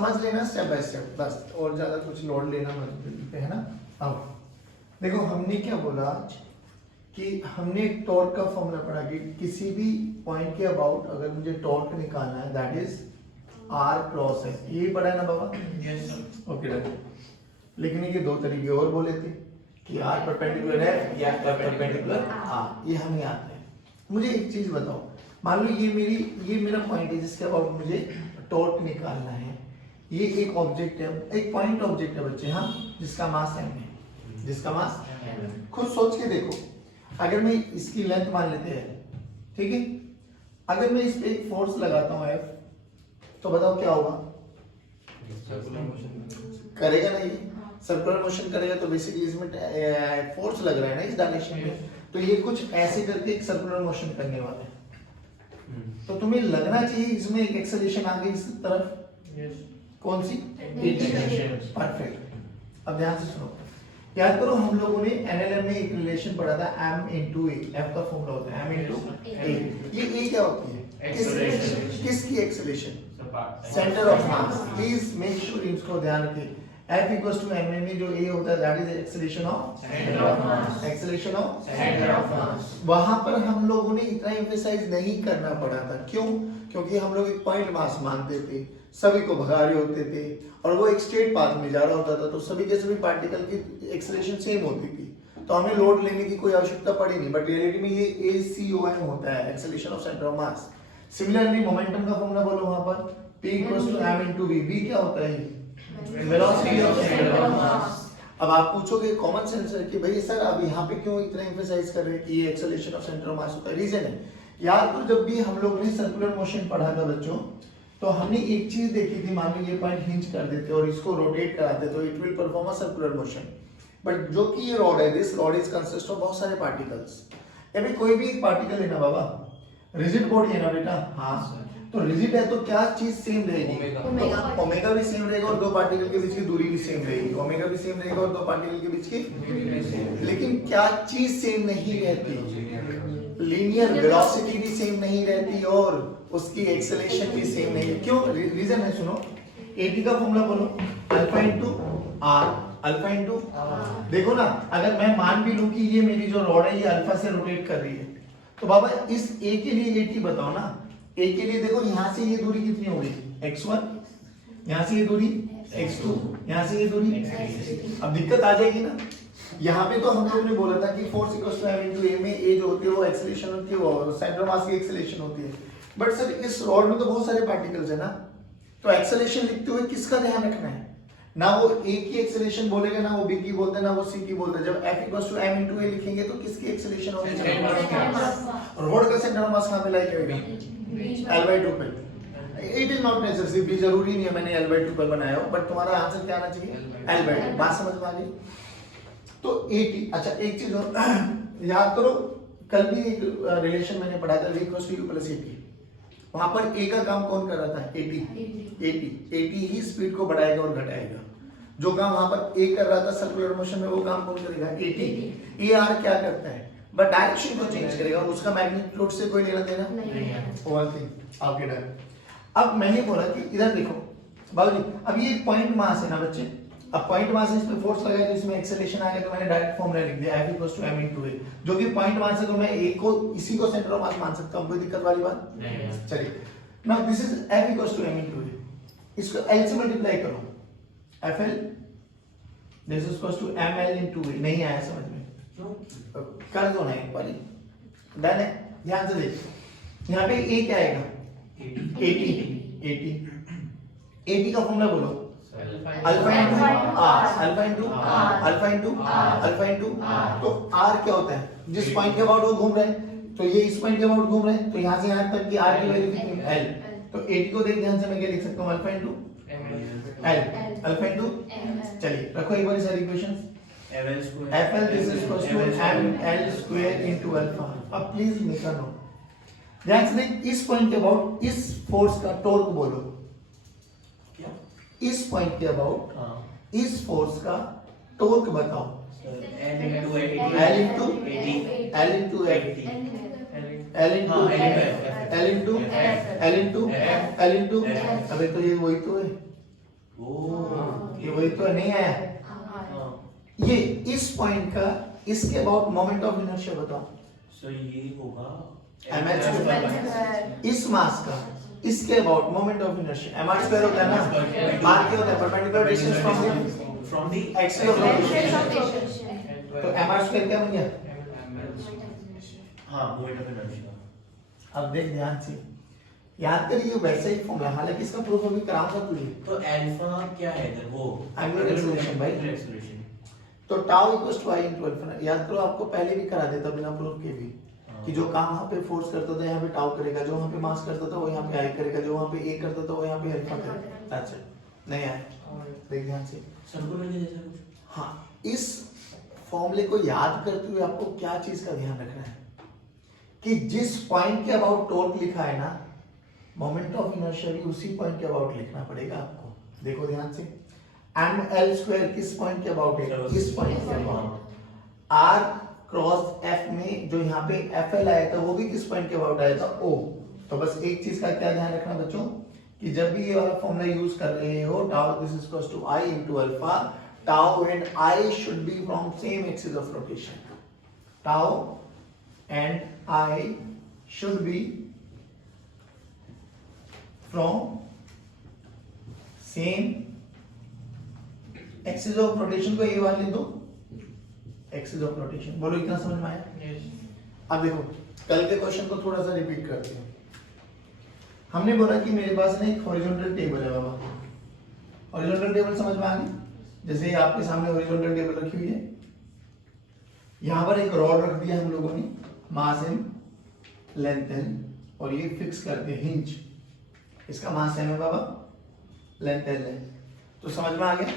समझ लेना step by step बस, और ज्यादा कुछ लोड लेना मत पे, है ना। अब देखो हमने क्या बोला कि हमने टॉर्क का फॉर्मूला पढ़ा कि किसी भी पॉइंट के अबाउट अगर मुझे टॉर्क निकालना है that is R cross S, यही पढ़ा है ना बाबा? Yes sir. Okay done. लिखने के दो तरीके और बोले थे कि R परपेंडिकुलर है या परपेंडिकुलर R, ये हमें आता है। मुझे एक चीज बताओ, मान लो ये मेरा पॉइंट है जिसके अबाउट मुझे टॉर्क निकालना है। ये एक ऑब्जेक्ट है, एक पॉइंट ऑब्जेक्ट है बच्चे, हाँ, जिसका मास m है, जिसका मास खुद सोच के देखो, अगर मैं इसकी लेंथ मान लेते हैं, ठीक है, अगर मैं इस पे एक फोर्स लगाता हूँ F, तो बताओ क्या होगा? करेगा ना, ये सर्कुलर मोशन करेगा, तो बेसिकली इसमें फोर्स लग रहा है ना इस डायरेक्शन में, तो ये कुछ ऐसे करके एक सर्कुलर मोशन करने वाला है। तो तुम्हें लगना चाहिए इसमें एक एक्सेलरेशन आ गई इस तरफ, कौन सी? परफेक्ट। अब ध्यान से सुनो, याद करो हम लोगों ने एनएलएम में एक रिलेशन पढ़ा था m into a, f का फॉर्मूला होता है m into a। ये a क्या होती है? किसकी acceleration? Centre of mass. Please make sure इसको ध्यान रखिए, f equals to m में जो a होता है that is acceleration of centre of mass, acceleration of centre of mass. वहां पर हम लोगों ने इतना एम्फसाइज नहीं करना पड़ा था, क्यों? क्योंकि हम लोग एक पॉइंट मास मानते थे, सभी को भगा रहे होते थे और वो एक स्ट्रेट पाथ में जा रहा होता था, तो सभी के सभी पार्टिकल की एक्सेलरेशन सेम होती थी, तो हमें लोड लेने की कोई आवश्यकता पड़ी नहीं। बट रियलिटी में ये ACOM होता है, acceleration of centre of mass. Similarly momentum का फॉर्मूला बोलो वहां पर, P equals to m into v। v क्या होता है? Velocity of centre of mass. अब आप पूछोगे कॉमन सेंस है कि भाई सर आप यहाँ पे क्यों इतना एम्फसाइज कर रहे हैं कि ये acceleration of centre of mass होता है? रीजन है यार, तो जब भी हम लोग ने सर्कुलर मोशन पढ़ा था बच्चों, तो हमने एक चीज देखी थी, मान लो ये पॉइंट हिंज कर देते और इसको रोटेट कराते तो it will perform a circular motion. But जो कि ये रॉड है, this rod is consist of बहुत सारे पार्टिकल्स। अभी कोई भी एक पार्टिकल है ना बाबा, रिजिड बॉडी है ना बेटा, हाँ, तो रिजिड है तो क्या चीज सेम रहेगी? ओमेगा भी सेम रहेगा और दो पार्टिकल के बीच की दूरी भी सेम रहेगी। ओमेगा भी सेम रहेगा और दो पार्टिकल के बीच की, लेकिन क्या चीज सेम नहीं रहती? लीनियर वेलोसिटी भी सेम नहीं रहती और उसकी एक्सेलरेशन भी सेम नहीं। क्यों? रीजन है, सुनो, AT का फॉर्मूला बोलो, alpha into R, alpha into देखो ना, अगर मैं मान भी लूं कि ये मेरी जो रॉड है ये अल्फा से रोटेट कर रही है, तो बाबा इस A के लिए AT बताओ ना। A के लिए देखो, यहां से ये दूरी कितनी होगी? x1, यहां से ये दूरी x2, यहां से ये दूरी। अब दिक्कत आ जाएगी ना, यहाँ पे तो हम लोगों ने बोला था कि force equals to m into a में a जो होती है वो एक्सेलरेशन होती है, वो सेंटर मास की एक्सेलरेशन होती है। बट सर इस रॉड में तो बहुत सारे पार्टिकल्स है ना, तो एक्सेलरेशन लिखते हुए किसका ध्यान रखना है? ना वो a की एक्सेलरेशन बोलेगा, ना वो b की बोलता है, ना वो c की बोलता है। जब f equals to m into a लिखेंगे तो किसकी एक्सेलरेशन होगी? रॉड का सेंटर मास कहाँ पे लाइक होगा? L/2 पे। इट इज नॉट नेसेसरी, भी जरूरी नहीं है मैंने L/2 पर बनाया हो, बट तुम्हारा आंसर क्या आना चाहिए? L/2। बात समझ में आ गई? तो AT, अच्छा एक चीज और याद करो, कल भी एक रिलेशन मैंने पढ़ा था, V equals to U plus AT। वहां पर A का काम कौन कर रहा था? AT ही स्पीड को बढ़ाएगा और घटाएगा। जो काम वहां पर A कर रहा था सर्कुलर मोशन में, वो काम कौन करेगा? AT। AR क्या करता है? बट डायरेक्शन को चेंज करेगा, उसका मैग्नीट्यूड से कोई लेना देना नहीं। वन थिंग आपके डर। अब मैंने बोला कि इधर देखो बाबूजी, अब ये एक पॉइंट मास है ना बच्चे, अब पॉइंट मास इस पे फोर्स लगाया तो इसमें एक्सेलरेशन आ गया, तो मैंने डायरेक्ट फॉर्मूला लिख दिया F equals to m into a, जो कि पॉइंट मास है, तो मैं a को इसी को सेंटर ऑफ मास मान सकता हूं, कोई दिक्कत वाली बात नहीं। चलिए, now this is F equals to m into a, इसको L से मल्टीप्लाई करो, FL, this is equals to ml into a। नहीं आया समझ में? कर दो ना एक बार, डन है? ध्यान से देख, यहाँ पे a क्या आएगा? 80। AT का फॉर्मूला बोलो, alpha into R, alpha into alpha into alpha into. तो R क्या होता है? जिस पॉइंट के अबाउट वो घूम रहे हैं, तो ये इस पॉइंट के अबाउट घूम रहे हैं, तो यहाँ से यहाँ तक की R की वैल्यू कितनी? L। तो AT को देख ध्यान से, मैं क्या लिख सकता हूँ? Alpha into L, alpha into. चलिए रखो एक बार सारी equations. FL this is equals to ml square into alpha. अब प्लीज मेक अ नोट, ध्यान से देख, इस पॉइंट के अबाउट इस फोर्स का टॉर्क बोलो, इस पॉइंट के अबाउट इस फोर्स का टॉर्क बताओ। L into अबे तो ये वही तो है, ये वही तो नहीं आया। ये इस पॉइंट का इसके अबाउट मोमेंट ऑफ इनर्शिया बताओ। सर ये होगा mh इस मास का इसके about moment of inertia mr square होता है ना, मान क्या होता है perpendicular distance from the axis of rotation. तो mr स्क्वायर क्या बन गया? हाँ मोमेंट ऑफ इनर्शिया। अब देख ध्यान से याद करिए वैसे ही फॉर्मूला, हालांकि इसका प्रूफ अभी कराऊंगा तुझे। तो अल्फा क्या है इधर वो एंगुलर एक्सेलरेशन भाई। एक्सेलरेशन। तो tau equals to I into alpha. याद करो आपको पहले भी करा देता बिना प्रूफ के भी कि जो काम वहां पे फोर्स करता था यहाँ पे टाउ करेगा, जो वहां पे मास करता था वो यहाँ पे आई करेगा, जो वहां पे ए करता था वो यहाँ पे अल्फा करेगा। That's it. नहीं आया? देख ध्यान से। सर्कुलर के जैसा कुछ। हाँ, इस फॉर्मूले को याद करते हुए आपको क्या चीज का ध्यान रखना है कि जिस पॉइंट के अबाउट टॉर्क लिखा है ना, मोमेंट ऑफ इनर्शिया भी उसी पॉइंट के अबाउट लिखना पड़ेगा आपको। देखो ध्यान से, ml स्क्वायर किस पॉइंट के अबाउट है? इस पॉइंट के अबाउट। r क्रॉस f में जो यहाँ पे fl आया था वो भी किस पॉइंट के अबाउट आया था? o। तो बस एक चीज का क्या ध्यान रखना बच्चों कि जब भी ये वाला फॉर्मूला यूज कर रहे हो, tau this is equals to i into alpha, tau and i should be from same axis of rotation. Tau and i should be from same axis of rotation को ये वाला लिख दो, एक्सिस ऑफ रोटेशन। बोलो इतना समझ में आया? अब देखो कल के क्वेश्चन को थोड़ा सा रिपीट करते हैं। हमने बोला कि मेरे पास ना एक हॉरिजॉन्टल टेबल है बाबा। हॉरिजॉन्टल टेबल समझ में आ गई? जैसे आपके सामने हॉरिजॉन्टल टेबल रखी हुई है, यहाँ पर एक रॉड रख दिया हम लोगों ने, मास एम, लेंथ एल, और ये फिक्स करते हैं हिंज। इसका मास एम है बाबा, लेंथ एल है। तो समझ में आ गया?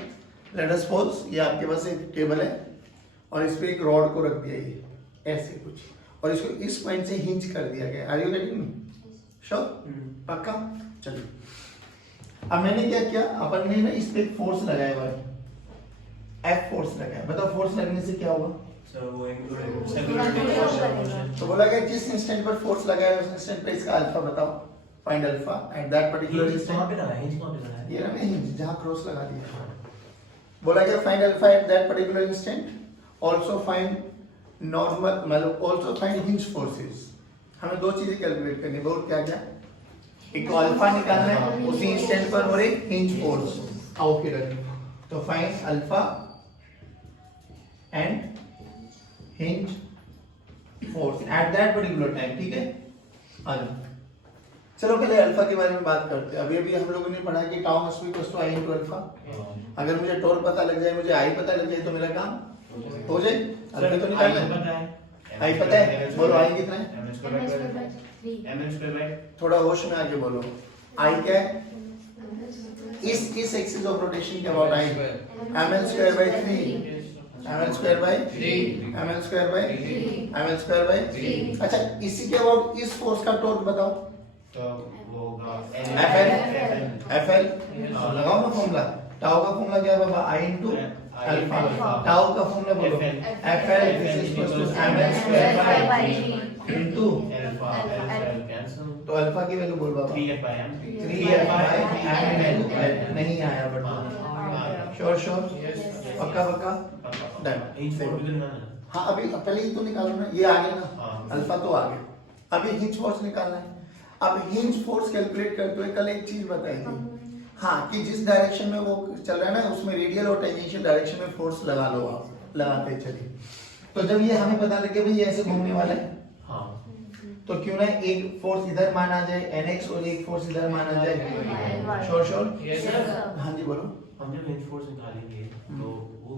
लेट अस सपोज ये आपके पास एक टेबल है और इस पे एक रॉड को रख दिया ये ऐसे कुछ, और इसको इस पॉइंट से हिंज कर दिया गया। Are you getting me? Sure? पक्का? चलिए अब मैंने क्या किया, अपन ने ना इस पे एक फोर्स लगाया हुआ है, एफ फोर्स लगाया। बताओ फोर्स लगने से क्या होगा? सर वो तो बोला गया जिस इंस्टेंट पर फोर्स लगाया उस इंस्टेंट पे इसका अल्फा बताओ, find alpha at that particular instant. कहां पे लगा है? हिंज कहां पे लगा है? ये ना मैं हिंज जहां क्रॉस लगा दिया। बोला गया find alpha at that particular instant, also find normal, मतलब आल्सो फाइंड हिंज फोर्सेस। हमें दो चीजें कैलकुलेट करनी है। बोल क्या क्या? एक तो अल्फा निकालना है उसी इंस्टेंट पर और एक हिंज फोर्स। आओ फिर तो find alpha and hinge force at that particular time. ठीक है, आ जाओ। चलो पहले अल्फा के बारे में बात करते हैं। अभी अभी हम लोगों ने पढ़ा कि tau must be equal to I into alpha. अगर मुझे टॉर्क पता लग जाए, मुझे आई पता लग जाए तो मेरा काम हो जाए। अल्फा तो निकालना है। आई पता है? बोलो आई कितना है? थोड़ा होश में आके बोलो। आई क्या है? इस एक्सिस ऑफ रोटेशन के about I ml square by 3, ml square by 3, ml square by 3, ml square by 3। अच्छा इसी के अबाउट इस फोर्स का टॉर्क बताओ। तो वो होगा FL लगाओ ना फॉर्मूला। टाउ का फॉर्मूला क्या है बाबा? I into alpha. टाउ का फॉर्मूला बोलो। FL this is equal to ml square by 3 into alpha cancel. तो अल्फा की वैल्यू बोल बाबा 3f by m। 3f by m into l। नहीं आया बट श्योर श्योर पक्का पक्का डन। हिंज फोर्स भी करना है। हाँ अभी पहले ही तो निकालो ना, ये आ गया ना, अल्फा तो आ गया। अभी हिंज फोर्स निकालना है। अब हिंज फोर्स कैलकुलेट करते हुए कल एक चीज बताई थी, हाँ, कि जिस डायरेक्शन में वो चल रहा है ना उसमें रेडियल और टेंजेंशियल डायरेक्शन में फोर्स लगा लो आप, लगाते चलिए। तो जब ये हमें पता लगे भाई ये ऐसे घूमने वाला है, हाँ, तो क्यों ना एक फोर्स इधर माना जाए nx और एक फोर्स इधर माना जाए। Sure sure? हाँ जी बोलो। हम जब हिंज फोर्स निकालेंगे तो वो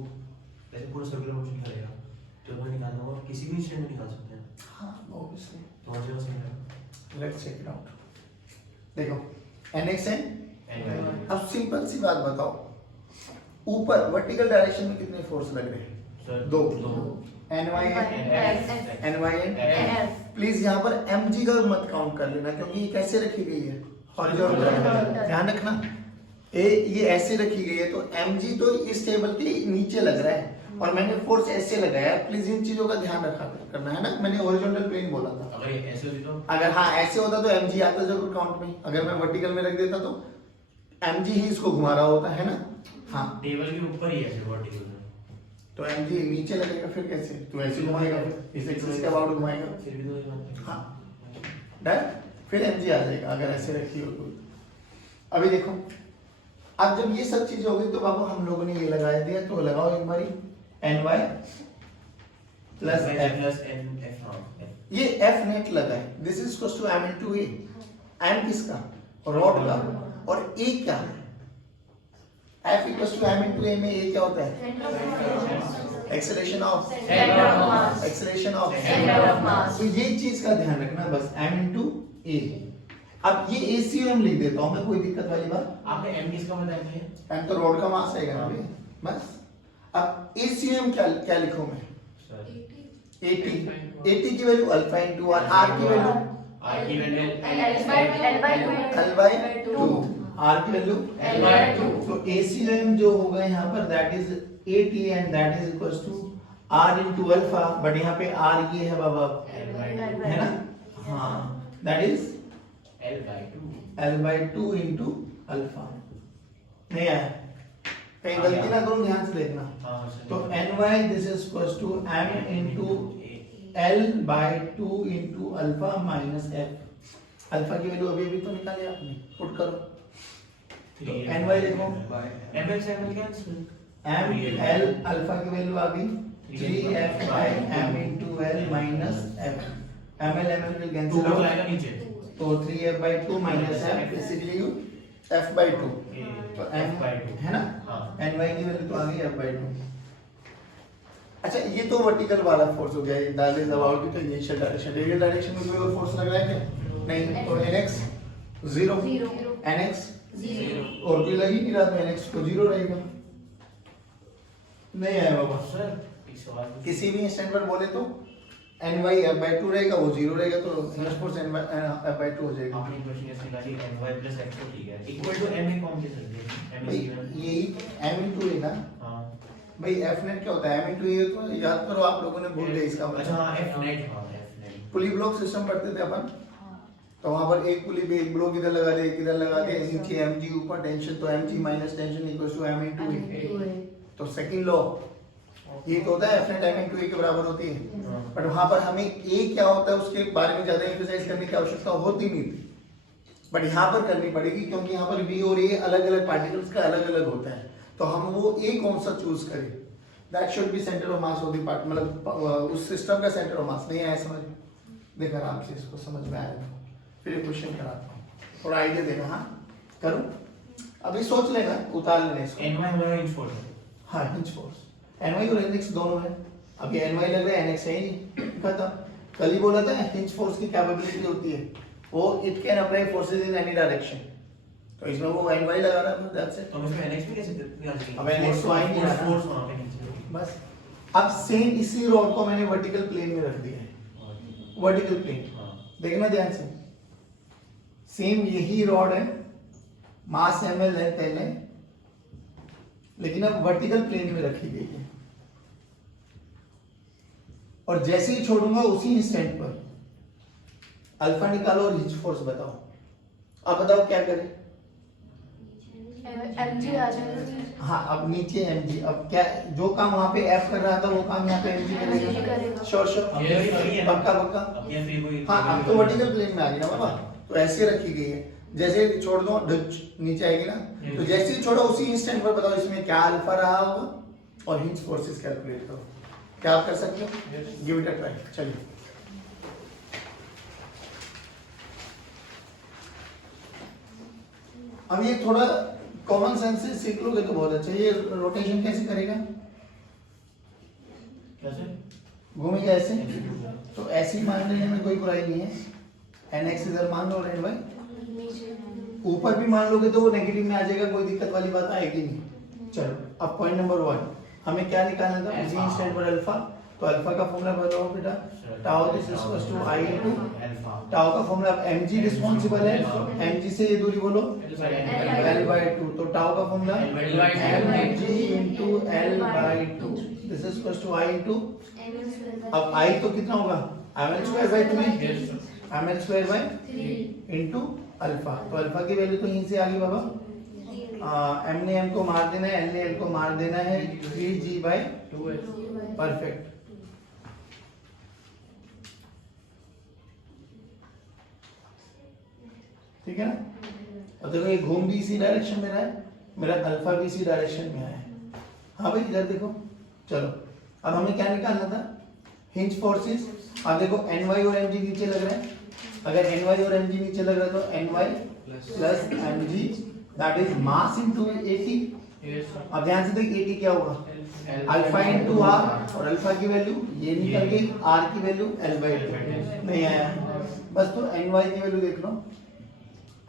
ऐसे पूरा सर्कुलर मोशन करेगा, तो हमें निकालना होगा किसी भी इंस्टेंट में निकाल सकते हैं। हाँ ऑब्वियसली। तो हर जगह सही है। Let's check it out. देखो nx है। अब सिंपल सी बात बताओ, ऊपर वर्टिकल डायरेक्शन में कितने फोर्स लग रहे हैं? दो। ny and प्लीज यहाँ पर mg का मत काउंट कर लेना, क्योंकि ये कैसे रखी गई है? हॉरिजॉन्टल। ध्यान रखना ये ऐसे रखी गई है, तो mg तो इस टेबल के नीचे लग रहा है और मैंने फोर्स ऐसे लगाया। प्लीज इन चीजों का ध्यान रखा करना है ना। मैंने हॉरिजॉन्टल प्लेन बोला था। अगर ये ऐसे होती तो अगर हाँ ऐसे होता तो mg आता जरूर काउंट में। अगर मैं वर्टिकल में रख देता तो mg ही इसको घुमा रहा होता है ना। हाँ टेबल के ऊपर ही है सिर्फ वर्टिकल में। तो mg नीचे लगेगा फिर कैसे, तो ऐसे घुमाएगा, इस एक्सिस के अबाउट घुमाएगा। फिर भी तो ये बात है। हाँ डन, फिर mg आ जाएगा अगर ऐसे रखी हो तो। अभी देखो, अब जब ये सब चीजें हो गई तो बाबू हम लोगों ने ये लगा दिया, तो लगाओ एक बारी ny प्लस f, ये f नेट लगा है, this is equal to m into a, m किसका, रॉड का, और a क्या है, f equal to m into a में a क्या होता है, एक्सेलरेशन ऑफ तो ये चीज का ध्यान रखना बस, m इनटू a। अब ये ACM लिख देता हूं मैं, कोई दिक्कत वाली बात। आपने m किसका बताया है? m तो रॉड का मास आएगा ना भैया, बस। अब ACM क्या लिखूं मैं, AT की value alpha into r, r की वैल्यू l by 2, r की वैल्यू l by 2। तो ACM जो होगा यहाँ पर that is AT and that is equals to r into alpha, but यहाँ पे r ये है बाबा, है ना, हाँ that is l by 2 into alpha. नहीं आया, कहीं गलती ना करूं, ध्यान से देखना। तो ny this is equals to m into l by 2 into alpha minus f। Alpha की वैल्यू अभी तो निकाली आपने, पुट करो, तो ny देखो, m l अल्फा की वैल्यू आ गई 3f by m into l minus f, ml ml will cancel out, तो 3f by 2 minus f basically f by 2, तो m है ना, ny की वैल्यू तो आ गई f by 2। अच्छा ये तो वर्टिकल वाला फोर्स हो गया, ये that is about the initial direction. Radial direction में कोई और फोर्स लग रहा है क्या, नहीं, तो nx 0, nx 0, और कोई लग ही नहीं रहा, तो nx तो 0 रहेगा। नहीं आया बाबा सर, किसी भी इंस्टेंट पर बोले तो ny f by 2 रहेगा, वो 0 रहेगा, तो inverse force ny f by 2 हो जाएगा। आपने इक्वेशन ऐसे निकाली ny plus f तो ठीक है, इक्वल टू m कौन से सकते हैं, m is given, यही m into a ना, हां भाई f net क्या होता है, m into a, तो याद करो, आप लोगों ने भूल गए इसका मतलब। अच्छा हाँ f net, हाँ f net, पुली ब्लॉक सिस्टम पढ़ते थे अपन, तो वहां पर एक पुली पे एक ब्लॉक इधर लगा दे, एक इधर लगा दे, नीचे mg ऊपर टेंशन, तो mg minus tension equals to m into a। तो सेकंड लॉ ये तो होता है f net m into a के बराबर होती है, बट वहां पर हमें a क्या होता है उसके बारे में ज्यादा एम्फसाइज करने की आवश्यकता होती नहीं थी, बट यहाँ पर करनी पड़ेगी, क्योंकि यहाँ पर b और a अलग अलग पार्टिकल्स का अलग अलग होता है, तो हम वो a कौन सा चूज करें, that should be centre of mass of the part, मतलब उस सिस्टम का सेंटर ऑफ मास। नहीं आया समझ, देखा आराम से इसको समझ में आया, फिर क्वेश्चन कराता हूँ, थोड़ा आइडिया देना। हाँ करो, अभी सोच लेना, उतार लेना इसको। ny हमारा इंच फोर्स है, हाँ हिंज फोर्स, ny और nx दोनों है, अभी ny लग रहा है, nx है ही नहीं, खत्म। कल ही बोला था हिंज फोर्स की कैपेबिलिटी होती है, वो it can apply forces in any direction, तो इसमें वो ny लगा रहा है, दैट्स इट। तो हम इसमें nx भी कैसे निकाल सकेंगे, अब nx तो आ ही नहीं रहा ना। फोर्स वहां पे नीचे, बस अब सेम इसी रॉड को मैंने वर्टिकल प्लेन में रख दिया है, वर्टिकल प्लेन, देखना ध्यान से, सेम यही रॉड है, मास ml लेंथ l है, लेकिन अब वर्टिकल प्लेन में रखी गई है, और जैसे ही छोड़ूंगा उसी इंस्टेंट पर अल्फा निकालो और हिंज फोर्स बताओ। अब बताओ क्या करें, mg आ जाएगा। हाँ अब नीचे mg, अब क्या जो काम वहां पे f कर रहा था वो काम यहाँ पे mg करेगा, श्योर श्योर, पक्का पक्का। अब ये फिर कोई, हाँ अब तो वर्टिकल प्लेन में आ गई ना बाबा, तो ऐसे रखी गई है, जैसे छोड़ दो नीचे आएगी ना, तो जैसे ही छोड़ो उसी इंस्टेंट पर बताओ इसमें क्या अल्फा रहा होगा, और हिंज फोर्सेस कैलकुलेट करो। क्या आप कर सकते हो, गिव इट अ ट्राई। चलिए अब ये थोड़ा कॉमन सेंस से सीख लोगे तो बहुत अच्छा। ये रोटेशन कैसे करेगा, कैसे घूमेगा ऐसे, तो ऐसे ही मान लेने में कोई बुराई नहीं है, nx इधर मान लो और ny ऊपर भी मान लोगे तो वो नेगेटिव में आ जाएगा, कोई दिक्कत वाली बात आएगी नहीं। चलो अब पॉइंट नंबर 1 हमें क्या निकालना था, उसी इंस्टेंट पर अल्फा, तो अल्फा का फॉर्मूला बताओ बेटा, tau this equals to i into tau का फॉर्मूला, mg रिस्पांसिबल है, mg से ये दूरी बोलो l by 2, तो टाउ का formula mg into l by 2, this is equals to i into, अब i तो कितना होगा, ml square by 3, ml square by 3 into alpha, तो अल्फा की वैल्यू तो यहीं से आ गई बाबा एम ने एम को मार देना है, एल ने एल को मार देना है 3g/2 परफेक्ट। ठीक है ना। अब देखो ये घूम भी इसी डायरेक्शन में रहा है, मेरा अल्फा भी इसी डायरेक्शन में आया है। हाँ भाई इधर देखो, चलो अब हमें क्या निकालना था, हिंज फोर्सेस। अब देखो ny और mg नीचे लग रहा है, अगर ny और mg नीचे लग रहा है तो ny plus mg that is mass into at। अब ध्यान से देख at क्या होगा, अल्फा इनटू r, और अल्फा की वैल्यू ये निकल गई, r की वैल्यू l/2 नहीं आया, बस तो ny की वैल्यू देख लो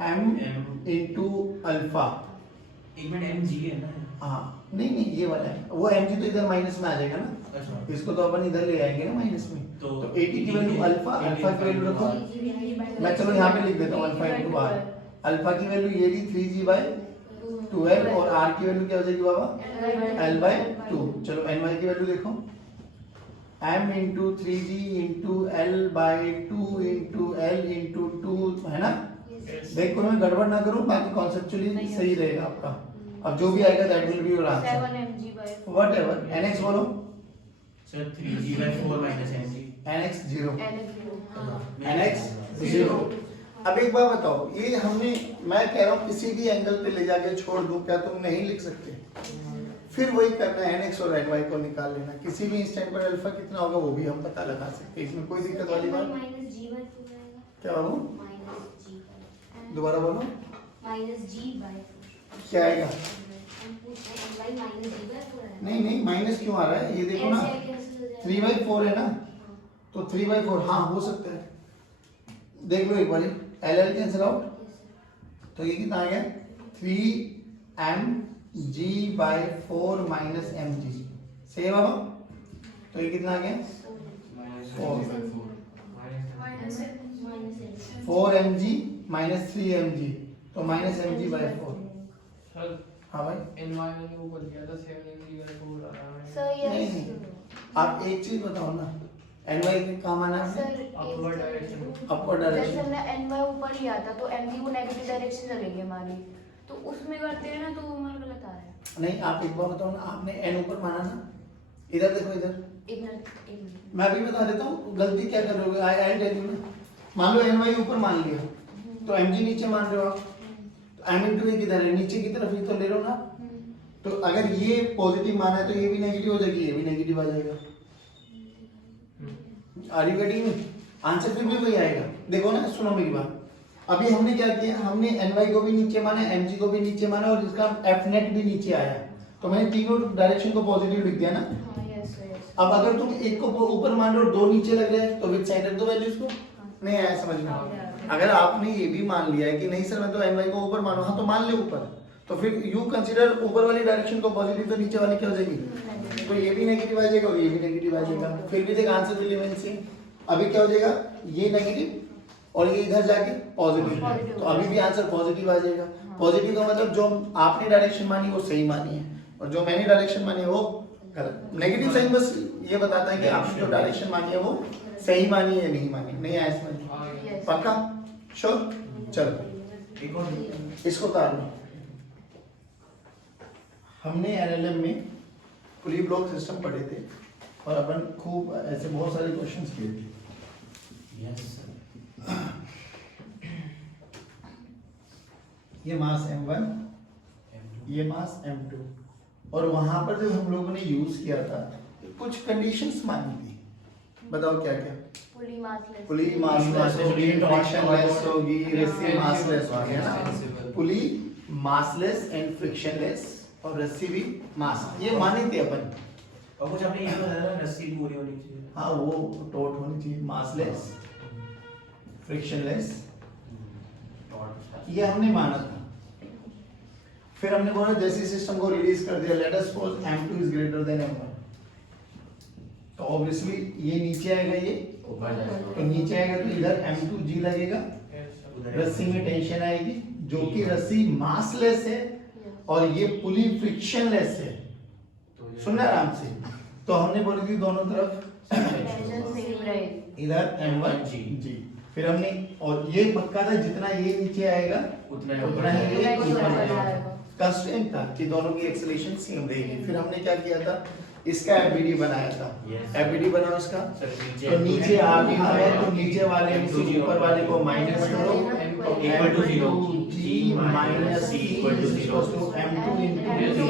m इनटू अल्फा। एक मिनट एम जी है ना। हाँ नहीं नहीं ये वाला है, वो mg तो इधर माइनस में आ जाएगा ना, अच्छा इसको तो अपन इधर ले आएंगे ना माइनस में। तो 80 की वैल्यू अल्फा, अल्फा की वैल्यू रखो, मैं चलो यहाँ पे लिख देता हूँ अल्फा इनटू r। अल्फा की वैल्यू ये थी 3g/12 और r की वैल्यू क्या हो जाएगी बाबा l/2। चलो ny की वैल्यू देखो, m into 3g into l/2 into l into 2 है ना। देखो मैं गड़बड़ ना करूं, बाकी कॉन्सेप्चुअली सही रहेगा आपका। अब जो भी आएगा that will be your answer, 7mg/4 whatever. nx बोलो sir 3g/4 minus mg nx 0, हाँ। nx 0। अब एक बात बताओ, ये हमने, मैं कह रहा हूँ किसी भी एंगल पे ले जाके छोड़ दूं, क्या तुम नहीं लिख सकते? फिर वही करना है, nx और ny को निकाल लेना, किसी भी इंस्टेंट पर अल्फा कितना होगा वो भी हम पता लगा सकते हैं, इसमें कोई दिक्कत वाली बात क्या बाबू, दोबारा बोलो क्या आएगा? नहीं नहीं माइनस क्यों आ रहा है, ये देखो ना 3/4 है ना, तो 3/4 हाँ हो सकता है, देख लो एक बार, एल कैंसिल आउट, तो ये कितना आ गया 3mg/4 माइनस mg, सही है बाबा। तो ये कितना आ गया 4mg माइनस 3mg, तो माइनस mg/4। सर हाँ भाई ny मैंने वो कर दिया था 7mg/4 आ रहा है। सर नहीं यस नहीं, आप एक चीज बताओ ना, ny कहाँ माना है? Sir Upward direction। अपवर्ड जैसे डायरेक्शन। हमने ny ऊपर ही आता तो mg को नेगेटिव डायरेक्शन चलेगी हमारी, तो उसमें करते हैं ना तो वो हमारा गलत आ रहा है। नहीं आप एक बार बताओ ना, आपने n ऊपर माना ना, इधर देखो इधर, एक मिनट मैं भी बता देता हूँ गलती क्या कर रहे हो, आई टेल यू ना। मान लो ny ऊपर मान लिया, तो mg नीचे मान रहे हो आप, तो m इंटू ए किधर है, नीचे की तरफ ही तो ले रहे हो ना। तो अगर ये पॉजिटिव माना है तो ये भी नेगेटिव हो जाएगी, ये भी नेगेटिव आ जाएगा। Are you getting me? Answer फिर भी वही आएगा। देखो ना, सुनो मेरी बात, अभी हमने क्या किया, हमने ny को भी नीचे माना, mg को भी नीचे माना, और इसका f नेट भी नीचे आया, तो मैंने तीनों डायरेक्शन को पॉजिटिव लिख दिया ना। Yes yes. अब अगर तुम एक को ऊपर मान रहे हो, दो नीचे लग रहे हैं, तो विद साइन रख दो वैल्यूज को, नहीं आया समझ में? अगर आपने ये भी मान लिया है कि नहीं सर मैं तो ny को ऊपर मानू, हाँ तो मान ले ऊपर, तो फिर यू कंसीडर ऊपर वाली डायरेक्शन को पॉजिटिव, तो नीचे वाली क्या हो जाएगी, तो ये भी नेगेटिव आ जाएगा और ये भी नेगेटिव आ जाएगा, फिर भी देख आंसर विल रिमेन सेम। अभी क्या हो जाएगा, ये नेगेटिव और ये इधर जाके पॉजिटिव, तो अभी भी आंसर पॉजिटिव आ जाएगा। पॉजिटिव का मतलब जो आपने डायरेक्शन मानी वो सही मानी है, और जो मैंने डायरेक्शन मानी है वो गलत। नेगेटिव साइन बस ये बताता है कि आपने जो डायरेक्शन मानी है वो सही मानी है या नहीं मानी, नहीं आया समझ में? पक्का श्योर? चलो एक और इसको उतार लो। हमने एलएलएम में पुली ब्लॉक सिस्टम पढ़े थे और अपन खूब ऐसे बहुत सारे क्वेश्चंस किए थे। यस ये मास m1, ये मास m2, और वहां पर जब हम लोगों ने यूज किया था कुछ कंडीशंस मानी थी, बताओ क्या क्या? पुली मासलेस, पुली मासलेस होगी, फ्रिक्शनलेस होगी, रस्सी मासलेस होगी, है ना? पुली मासलेस एंड फ्रिक्शनलेस, और रस्सी भी मास, ये माने थे अपन। और कुछ आपने ये बताया ना, रस्सी पूरी होनी चाहिए। हाँ वो टोट होनी चाहिए, मासलेस फ्रिक्शनलेस, ये हमने माना था। फिर हमने बोला जैसे सिस्टम को रिलीज कर दिया, let us suppose m2 is greater than m1, तो ऑब्वियसली ये नीचे आएगा, ये तो नीचे आएगा तो इधर m2g लगेगा, रस्सी में टेंशन आएगी, जो कि रस्सी मासलेस है और ये पुली फ्रिक्शनलेस है। सुनना आराम से, तो हमने बोली थी दोनों तरफ टेंशन सेम रहेगी। इधर m1g, फिर हमने, और ये पक्का था जितना ये नीचे आएगा उतना ही उतना ही ये ऊपर जाएगा। कंस्ट्रेंट था कि दोनों की एक्सेलरेशन सेम रहेगी। फिर हमने क्या किया था, इसका एफबीडी बनाया था। Yes. एफबीडी बनाओ इसका, सर तो नीचे आ रहा है तो नीचे वाले से ऊपर वाले को माइनस करो, Equal to zero. G minus C equal to zero. M2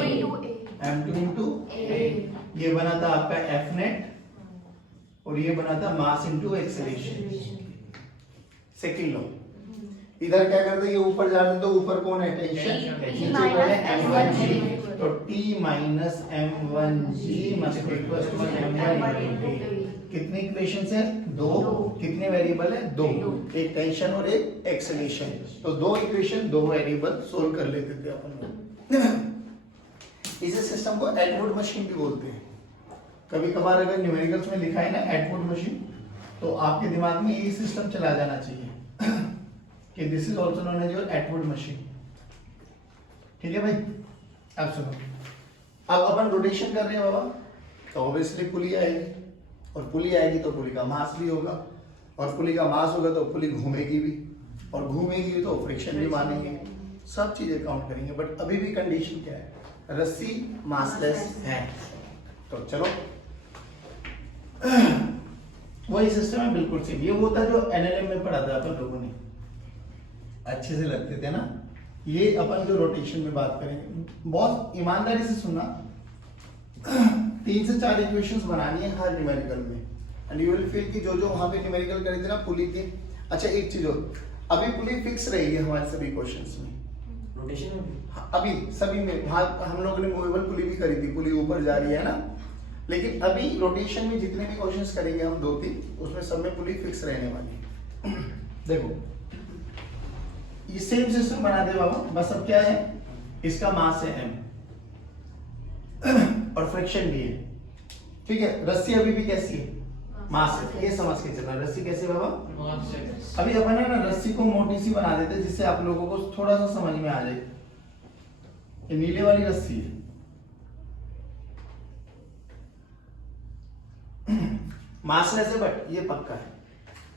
into M2 into ये बना था आपका F नेट और ये बना था मास इनटू एक्सेलरेशन। सेकंड लो, इधर क्या करते हैं, ये ऊपर जा रहे हैं तो ऊपर कौन है, टेंशन, नीचे कौन है, m1g, तो t minus m1g must equal to m1 कितनी इक्वेशंस है, दो, कितने वेरिएबल है, दो, एक टेंशन और एक एक्सेलरेशन, तो दो इक्वेशन दो वेरिएबल सोल्व कर लेते थे अपन लोग। इस सिस्टम को एटवुड मशीन भी बोलते हैं। कभी कभार अगर न्यूमेरिकल्स में लिखा है ना एटवुड मशीन, तो आपके दिमाग में यही सिस्टम चला जाना चाहिए कि this is also known as your Atwood machine. ठीक है भाई, अब सुनो, अब अपन रोटेशन कर रहे हैं बाबा, तो ऑब्वियसली पुली आएगी, और पुली आएगी तो पुली का मास भी होगा, और पुली का मास होगा तो पुली घूमेगी भी, और घूमेगी भी तो फ्रिक्शन भी मानेंगे, सब चीजें काउंट करेंगे। बट अभी भी कंडीशन क्या है, रस्सी मासलेस है। तो चलो वही सिस्टम है बिल्कुल सेम। ये वो था जो एनएलएम में पढ़ा था अपन लोगों ने, अच्छे से लगते थे ना। ये अपन जो रोटेशन में बात करेंगे, बहुत ईमानदारी से सुनना, 3 से 4 इक्वेशंस बनानी है हर न्यूमेरिकल में, एंड यू विल फील कि जो जो वहां पे न्यूमेरिकल करे थे ना पुली के। अच्छा एक चीज और, अभी पुली फिक्स रहेगी हमारे सभी क्वेश्चंस में, रोटेशन में हाँ, अभी सभी में। वहां हम लोगों ने मूवेबल पुली भी करी थी, पुली ऊपर जा रही है ना, लेकिन अभी रोटेशन में जितने भी क्वेश्चंस करेंगे हम 2-3, उसमें सब में पुली फिक्स रहने वाली है। देखो ये सेम सिस्टम बना दे बाबा, बस अब क्या है, इसका मास है m और फ्रिक्शन भी है, ठीक है। रस्सी अभी भी कैसी है, मास है, ये समझ के चलना। रस्सी कैसे बाबा, अभी अपन है ना रस्सी को मोटी सी बना देते जिससे आप लोगों को थोड़ा सा समझ में आ जाए। ये नीले वाली रस्सी है, मासलेस है बट ये पक्का है।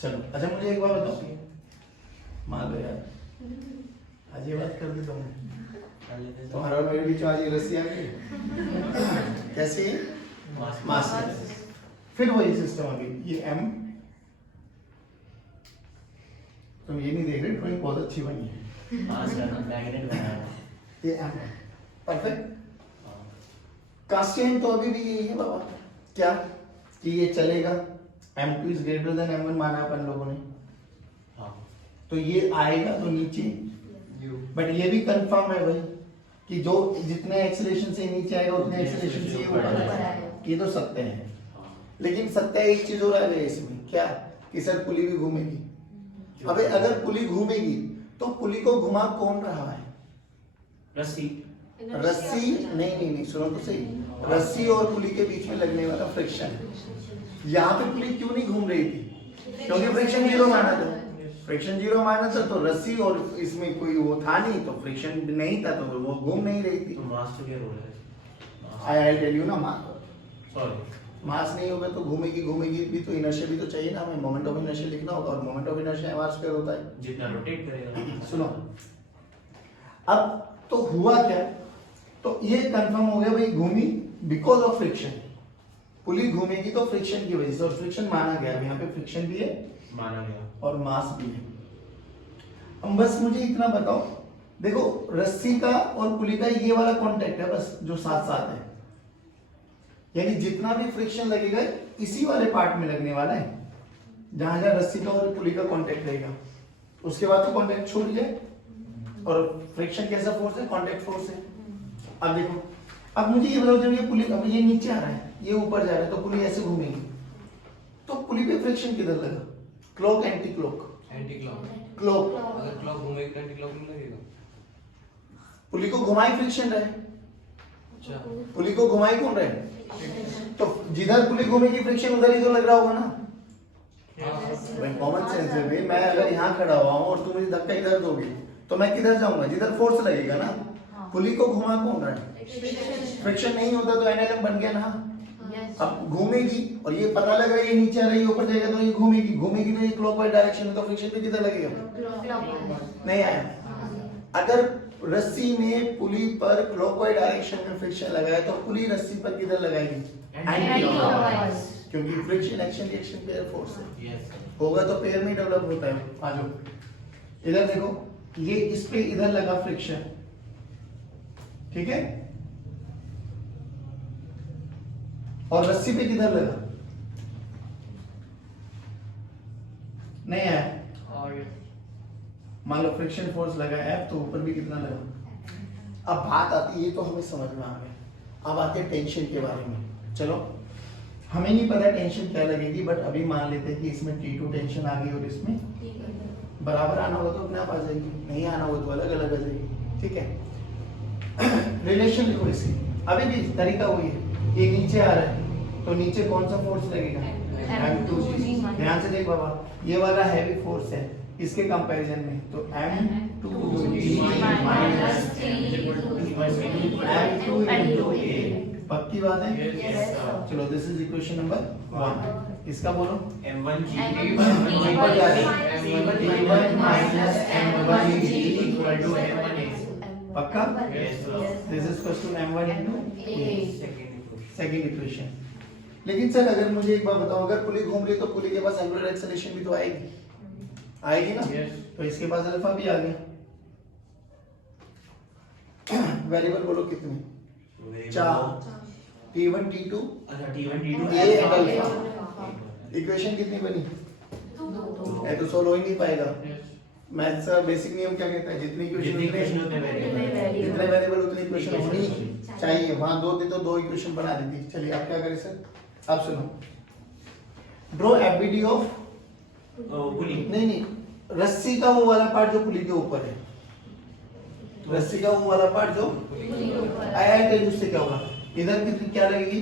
चलो अच्छा मुझे एक बात बताओ, मान लो यार आज ये बात कर दी तुमने, तुम्हारा और मेरे बीच आज ये रस्सी आ गई कैसे, मासलेस। फिर वही सिस्टम, अभी ये m, तुम ये नहीं देख रहे, ड्राइंग बहुत अच्छी बनी है, मैग्नेट बनाया है। ये m है, परफेक्ट। कांस्टेंट तो अभी भी यही है बाबा, क्या कि ये चलेगा, m2 is greater than m1 माना अपन लोगों ने, हाँ तो ये आएगा तो नीचे, बट ये भी कंफर्म है भाई कि जो जितने एक्सेलरेशन से नीचे आएगा उतने एक्सेलरेशन से ऊपर आएगा, ये तो सत्य है। लेकिन सत्य एक चीज हो रहा है इसमें, क्या कि सर पुली भी घूमेगी। अबे अगर पुली घूमेगी तो पुली को घुमा कौन रहा है, रस्सी, रस्सी नहीं, सुनो तो सही, रस्सी और पुली के बीच में लगने वाला फ्रिक्शन। यहाँ पे पुली क्यों नहीं घूम रही थी, क्योंकि फ्रिक्शन 0 माना था, फ्रिक्शन 0 माना था, तो रस्सी और इसमें कोई वो था नहीं, तो फ्रिक्शन नहीं था, तो वो घूम नहीं रही थी। तो मास तो क्या रोल है, आई टेल यू ना, सॉरी मास नहीं होगा तो घूमेगी भी तो इनर्शिया भी तो चाहिए ना, हमें मोमेंट ऑफ इनर्शिया लिखना होगा, और moment of inertia m r square होता है। जितना रोटेट करेगा। सुनो अब तो हुआ क्या, तो ये कंफर्म हो गया भाई, घूमी बिकॉज ऑफ फ्रिक्शन, पुली घूमेगी तो फ्रिक्शन की वजह से, और फ्रिक्शन माना गया, यहाँ पे फ्रिक्शन भी है माना गया और मास भी है। अब बस मुझे इतना बताओ, देखो रस्सी का और पुली का ये वाला कांटेक्ट है बस जो साथ साथ है, यानी जितना भी फ्रिक्शन लगेगा इसी वाले पार्ट में लगने वाला है, जहां जहां रस्सी का और पुली का कांटेक्ट रहेगा, उसके बाद तो कांटेक्ट छूट जाए, और फ्रिक्शन कैसा फोर्स है, कांटेक्ट फोर्स है। अब देखो, अब मुझे ये बताओ, जब ये पुली, अब ये नीचे आ रहा है, ये ऊपर जा रहा है, तो पुली ऐसे घूमेगी, तो पुली पे फ्रिक्शन किधर लगा, क्लॉक एंटी क्लॉक, क्लॉक, अगर क्लॉक घूमेगी तो एंटी क्लॉक नहीं लगेगा। पुली को घुमाई फ्रिक्शन रहे, अच्छा पुली को घुमाई कौन रहे, तो जिधर पुली घूमेगी फ्रिक्शन उधर ही तो लग रहा होगा ना। भाई कॉमन सेंस है भाई, मैं अगर यहाँ खड़ा हुआ हूँ और तुम मुझे धक्का इधर दोगे तो मैं किधर जाऊंगा, जिधर फोर्स लगेगा ना। पुली को घुमा कौन रहा है, फ्रिक्शन नहीं होता तो एनएलएम बन गया ना। अब घूमेगी और ये पता लग रहा है ये नीचे आ रही है, ऊपर जाएगा तो ये घूमेगी तो ये क्लॉकवाइज डायरेक्शन में, तो फ्रिक्शन पे किधर लगेगा, नहीं आया। अगर रस्सी में पुली पर क्लॉकवाइज डायरेक्शन में फ्रिक्शन लगाया तो पुली रस्सी पर किधर लगाएगी? Anti-clockwise। क्योंकि friction action reaction pair force है, यस होगा तो पेयर में डेवलप होता है। आ जाओ इधर देखो, ये इस पे इधर लगा फ्रिक्शन, ठीक है, और रस्सी पे किधर लगा? नहीं आया। आगे मान लो फ्रिक्शन फोर्स लगा F, तो ऊपर भी कितना लगा? अब बात आती है, ये तो हमें समझ में आ गया, अब आते हैं टेंशन के बारे में। चलो हमें नहीं पता टेंशन क्या लगेगी, बट अभी मान लेते हैं कि इसमें T2 टेंशन आ गई और इसमें बराबर आना होगा तो अपने आप आ जाएगी, नहीं आना होगा तो अलग अलग आ जाएगी, ठीक है। रिलेशन लिखो इसकी, अभी भी तरीका वही है, ये नीचे आ रहा है तो नीचे कौन सा फोर्स लगेगा? M2G। ध्यान से देख बाबा, ये वाला हैवी फोर्स है इसके कंपैरिजन में, तो M2G minus M2 into A। पक्की बात है? Yes, sir। चलो दिस इज इक्वेशन नंबर 1। इसका बोलो M1G ऊपर जा रही है T1 minus M1G equal to M1A। पक्का? Yes, sir। This is equal to M1 into A। Second second equation. लेकिन सर अगर मुझे एक बात बताओ, अगर पुली घूम रही तो पुली के पास एंगुलर एक्सेलरेशन भी तो आएगी, आएगी ना? Yes। तो इसके पास अल्फा भी आ गया। वेरिएबल बोलो कितने? 4। T1 T2 अच्छा T1 T2 A and alpha. Equation कितनी बनी? ये तो सोल्व हो ही नहीं पाएगा। यस मैथ्स का बेसिक नियम क्या कहता है? जितनी जितनी इक्वेशन होते हैं वेरिएबल जितने वेरिएबल उतनी इक्वेशन होनी चाहिए। वहां दो थे तो दो इक्वेशन बना दी थी। चलिए आप क्या करें सर? आप सुनो, ड्रॉ एफबीडी ऑफ पुली नहीं रस्सी का वो वाला पार्ट जो पुली के ऊपर है, रस्सी का वो वाला पार्ट जो आया है, उससे क्या होगा? इधर कितनी क्या लगेगी?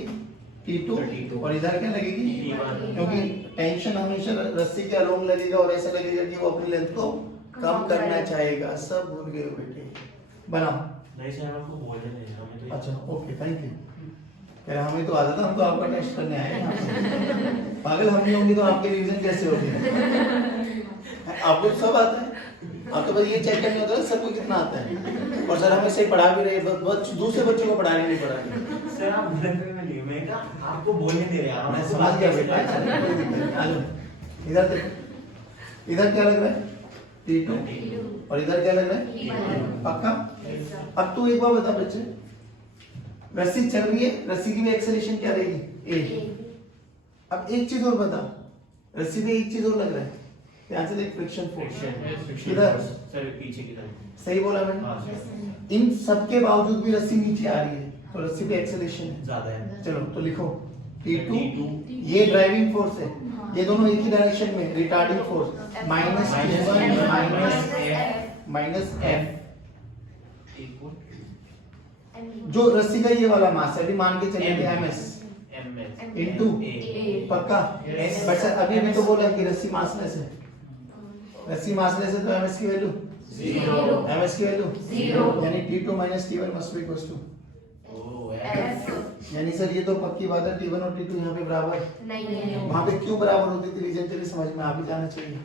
T2 और इधर क्या लगेगी? T1। क्योंकि टेंशन हमेशा रस्सी के अलोंग लगेगा और ऐसा लगेगा कि वो अपनी लेंथ को कम करना चाहेगा। सब भूल गए बेटे, बनाओ। नहीं सर आपको बोलने नहीं हमें तो अच्छा ओके थैंक यू। कह रहे हमें तो आदत है, हम तो आपका टेस्ट करने आए हैं यहाँ पे। पागल हम नहीं होंगे तो आपकी रिवीजन कैसे होगी? आपको सब आता है, आप तो बस ये चेक करने होता है सबको कितना आता है। और सर हमें सही पढ़ा भी रहे, बस दूसरे बच्चों को पढ़ाने नहीं पढ़ा रहे। सर आप गलत में नहीं, मैं कहा आपको बोलने दे रहे हैं मैं आप समझ गया बेटा, कोई दिक्कत नहीं। आ जाओ इधर देखो, इधर क्या लग रहा है? T2 और इधर क्या लग रहा है? पक्का? अब तू एक बार बता बच्चे, रस्सी चल रही है, रस्सी की भी एक्सेलरेशन क्या रहेगी? A। अब एक चीज और बता, रस्सी में एक चीज और लग रहा है, ध्यान से देख, फ्रिक्शन फोर्स। किधर? सर पीछे की तरफ। सही बोला मैंने? हाँ सर इन सब के बावजूद भी रस्सी नीचे आ रही है तो रस्सी पे एक्सेलरेशन है। ज्यादा है। चलो तो लिखो T2 ये ड्राइविंग फोर्स है, ये दोनों एक ही डायरेक्शन में, retarding force minus T1 minus F। जो रस्सी का ये वाला मास है, अभी मान के चलेंगे MS इनटू पक्का। बट सर अभी भी तो बोला कि रस्सी मासलेस है, रस्सी मासलेस है तो MS की वैल्यू 0, MS की वैल्यू 0, यानी T2 minus T1 must be equal to, यानी सर ये तो पक्की बात है T1 और T2 यहाँ पे बराबर नहीं है। वहाँ पे क्यों बराबर होती थी? रीजन चलिए समझ में आ भी जाना चाहिए,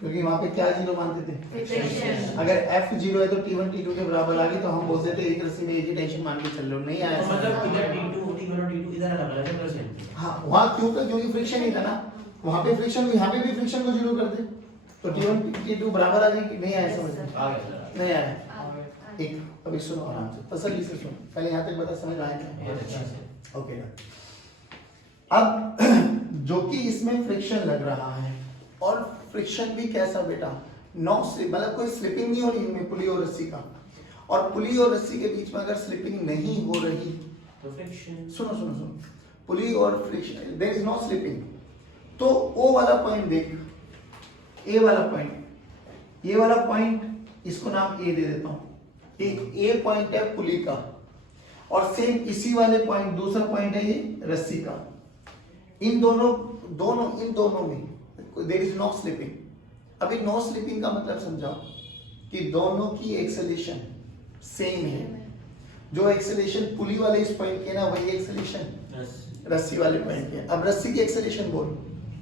क्योंकि वहाँ पे क्या जीरो मानते थे? फ्रिक्शन। अगर F 0 है तो T1 T2 के बराबर आ गई तो हम बोलते थे एक रस्सी में एक ही टेंशन मान के चल रहे हो, नहीं आया ऐसा। मतलब इधर T2 T1 और T2 इधर अलग अलग है सर। हाँ वहाँ क्यों? क्योंकि फ्रिक्शन ही था ना, वहाँ पे फ्रिक्शन, यहाँ पे भी फ्रिक्शन को जीरो कर दे तो T1 T2 बराबर आ जाएगी, नहीं आया समझ में? आ गया सर। नहीं आया। एक अभी सुनो आराम से, तसल्ली से सुनो, पहले यहाँ तक बता समझ में आया बहुत अच्छा क्या? से। ओके अब जो कि इसमें फ्रिक्शन लग रहा है, और फ्रिक्शन भी कैसा बेटा? नो स्लिप, मतलब कोई स्लिपिंग नहीं हो रही है पुली और रस्सी का, और पुली और रस्सी के बीच में अगर स्लिपिंग नहीं हो रही तो फ्रिक्शन सुनो सुनो सुनो, पुली और friction there is no slipping, तो ओ वाला पॉइंट देख, ए वाला पॉइंट, ये वाला पॉइंट इसको नाम ए दे देता हूं, एक ए पॉइंट है पुली का, और सेम इसी वाले पॉइंट दूसरा पॉइंट है ये रस्सी का। इन दोनों में देयर इज नो स्लिपिंग। अभी नो स्लिपिंग का मतलब समझाओ कि दोनों की एक्सेलरेशन सेम है, जो एक्सेलरेशन पुली वाले इस पॉइंट के ना वही एक्सेलरेशन रस्सी वाले पॉइंट के। अब रस्सी की एक्सेलरेशन बोल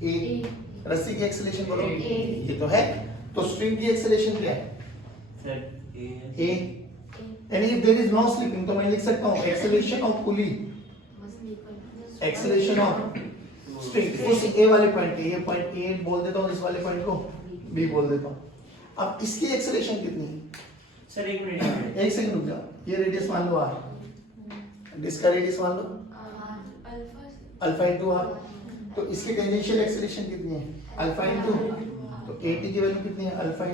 ए, रस्सी की एक्सेलरेशन बोलो ये तो है, तो स्ट्रिंग की एक्सेलरेशन क्या है? सर ए, यानी if there is no slipping तो मैं लिख सकता हूँ acceleration of pulley, acceleration of string उस ए वाले पॉइंट के, ये पॉइंट ए बोल देता हूँ, इस वाले पॉइंट को बी बोल देता हूँ। अब इसकी एक्सेलरेशन कितनी है? सर एक मिनट, एक सेकंड रुक जाओ, ये रेडियस मान लो आर, इसका रेडियस मान लो अल्फा इंटू आर, तो इसकी टेंजेंशियल एक्सेलरेशन कितनी है? अल्फा इंटू, तो एटी की वैल्यू कितनी है? Alpha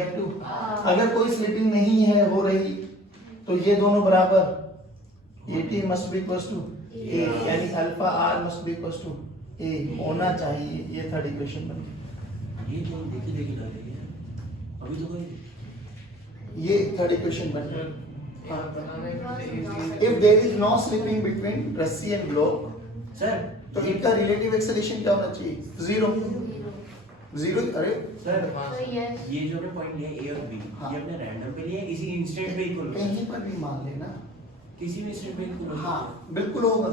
into. अगर कोई स्लिपिंग नहीं है हो रही तो ये दोनों बराबर, AT must be equals to a, यानी alpha r must be equals to a होना चाहिए। ये थर्ड इक्वेशन बन गई, ये तो देखी डाल रही है अभी तो कोई, ये थर्ड इक्वेशन बन गई। बनाने If there is no slipping between रस्सी and block, सर तो इनका रिलेटिव एक्सेलरेशन क्या होना चाहिए? जीरो। अरे सर तो यस ये जो हमने पॉइंट लिया ए और बी, हाँ। ये अपने रैंडम पे लिए किसी इंस्टेंट पे इक्वल होगा, कहीं पर भी मान लेना, किसी भी इंस्टेंट पे इक्वल होगा। हाँ बिल्कुल होगा।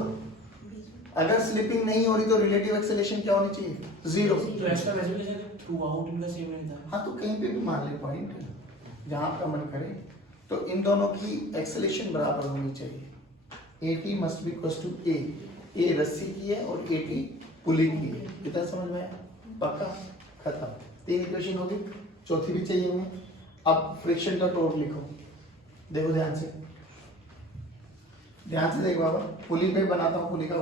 अगर स्लिपिंग नहीं हो रही तो रिलेटिव एक्सेलरेशन क्या होनी चाहिए? जीरो। तो एक्स्ट्रा वैसे भी थ्रू आउट इनका सेम रहता है। हाँ तो कहीं पे भी मान ले पॉइंट, जहाँ आपका मन करे, तो इन दोनों की एक्सेलरेशन बराबर होनी चाहिए। AT must be equal to A, A रस्सी की है और AT पुली की है। कितना समझ में आया? पक्का? खत्म। तीन इक्वेशन होगी, चौथी भी चाहिए हमें। अब फ्रिक्शन का टॉर्क लिखो, देखो ध्यान से देखो बाबा, पुली पे बनाता हूँ पुली का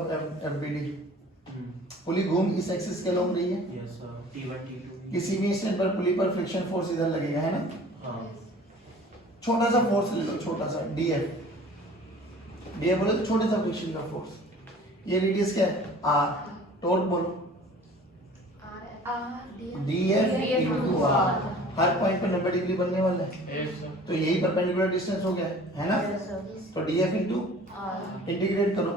FBD। पुली घूम इस एक्सिस के लॉन्ग रही है, यस T1 T2 किसी भी इंस्टेंट पर पुली पर फ्रिक्शन फोर्स इधर लगेगा, है ना? हाँ छोटा सा फोर्स ले लो, छोटा सा डीएफ बोले तो छोटे सा फ्रिक्शन का फोर्स। ये रेडियस क्या है? आर। टॉर्क बोलो डीएफ इनटू आर। हर पॉइंट पर 90 डिग्री बनने वाला है, तो यही परपेंडिकुलर डिस्टेंस हो गया है ना? तो डीएफ इनटू इंटीग्रेट करो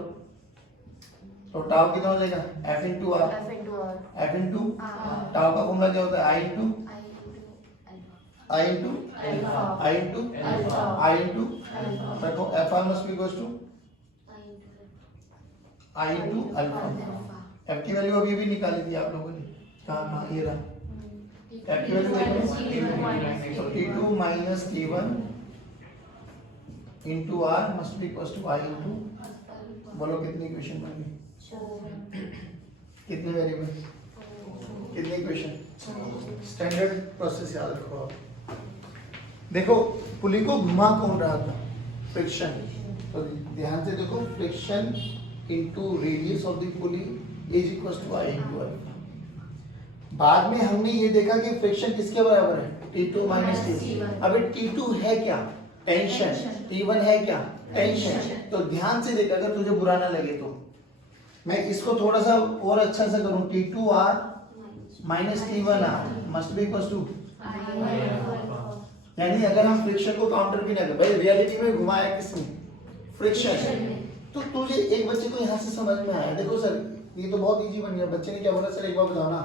तो टाउ कितना हो जाएगा? F into R. F into tau का फॉर्मूला क्या होता है? आई इनटू देखो F R must be equals to I into alpha. F की वैल्यू अभी भी निकाली थी आप लोगों ने, कहाँ ये रहा। एफ की वैल्यू तो T2 minus T1 into R must be equals to I into, बोलो कितनी इक्वेशन बन गई? कितने वेरिएबल, कितनी इक्वेशन? स्टैंडर्ड प्रोसेस याद रखो आप। देखो पुली को घुमा कौन रहा था? फ्रिक्शन। तो ध्यान से देखो, friction into radius of the pulley is equal to I into alpha. बाद में हमने ये देखा कि फ्रिक्शन किसके बराबर है? T2 minus T1। अबे T2 है क्या? टेंशन। T1 है क्या? टेंशन। तो ध्यान से देख, अगर तुझे बुरा ना लगे तो मैं इसको थोड़ा सा और अच्छा से करूं, T2R minus T1R must be equal to, यानी अगर हम फ्रिक्शन को काउंटर भी ना करें, भाई रियलिटी में घुमाया किसने? फ्रिक्शन। तो तुझे एक बच्चे को यहाँ से समझ में आया, देखो सर ये तो बहुत इजी बन गया। बच्चे ने क्या बोला? सर एक बार बताओ ना,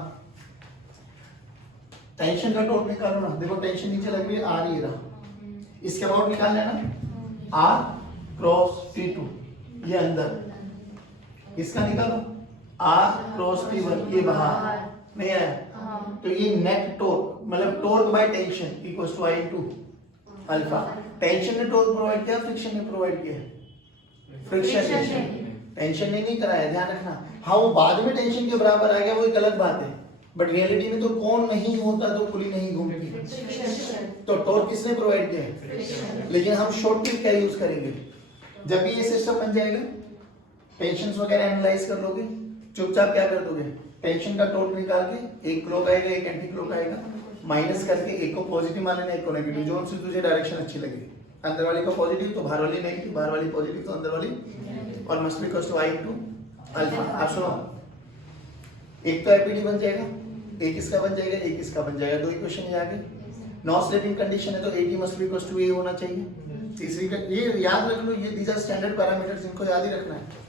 टेंशन का टॉर्क निकालो ना। देखो टेंशन नीचे लग रही है, आर ये रहा, इसके अबाउट निकालना है ना, आर क्रॉस T2 ये अंदर, इसका निकालो आर क्रॉस T1 ये बाहर, नहीं आया? तो ये नेट टॉर्क मतलब torque by tension equals to I into alpha. Tension ने टॉर्क प्रोवाइड किया, फ्रिक्शन ने प्रोवाइड किया? फ्रिक्शन। टेंशन ने नहीं कराया, ध्यान रखना। हाँ वो बाद में टेंशन के बराबर आ गया, वो एक अलग बात है, बट रियलिटी में तो कौन नहीं होता तो पुली नहीं घूमती। तो टॉर्क किसने प्रोवाइड किया है? लेकिन हम शॉर्ट ट्रिक क्या यूज करेंगे? जब भी ये सिस्टम बन जाएगा, टेंशन वगैरह एनालाइज कर लोगे, चुपचाप क्या कर दोगे? टेंशन का टॉर्क निकाल के एक क्लॉक आएगा एक एंटी क्लॉक आएगा, माइनस करके एक को पॉजिटिव मान लेना एक को नेगेटिव, जो उनसे तुझे डायरेक्शन अच्छी लगे। अंदर वाली को पॉजिटिव तो बाहर वाली नेगेटिव, बाहर वाली पॉजिटिव तो अंदर वाली, और must be equals to I into alpha. आप सुनो, एक तो एपीडी बन जाएगा, एक इसका बन जाएगा, एक इसका बन जाएगा, दो इक्वेशन ये आ गई। नॉन स्लिपिंग कंडीशन है तो AT must be equals to A होना चाहिए। तीसरी का ये याद रख लो, ये दीज आर स्टैंडर्ड पैरामीटर्स, इनको याद ही रखना है।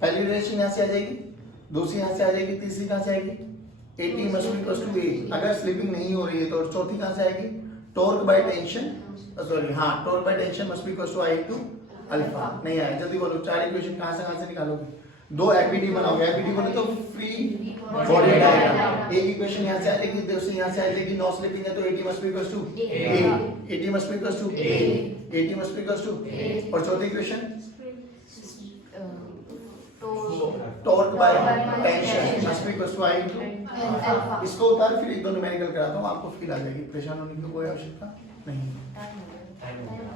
पहली रिलेशन यहाँ से आ जाएगी, दूसरी यहाँ से आ जाएगी, तीसरी कहाँ से आएगी? AT must be equals to A। अगर स्लिपिंग नहीं हो रही है तो चौथी कहाँ से आएगी? टॉर्क बाय टेंशन, सॉरी हाँ, torque by tension must be equals to I into alpha. नहीं आया, जल्दी बोलो, चार इक्वेशन कहाँ से निकालोगे? दो एपीडी बनाओगे, एपीडी बोले तो फ्री बॉडी डायग्राम। एक इक्वेशन यहाँ से आ जाएगी, दूसरी यहाँ से आ जाएगी। नो स्लिपिंग है तो AT must be equals to AT must be equals to AT must be equals to. और चौथी इक्वेशन तो torque by tension must be equals to I into alpha. इसको उतार फिर एक दो न्यूमेरिकल कराता हूँ, आपको फील आ जाएगी, परेशान होने की कोई आवश्यकता नहीं है। टाइम हो गया।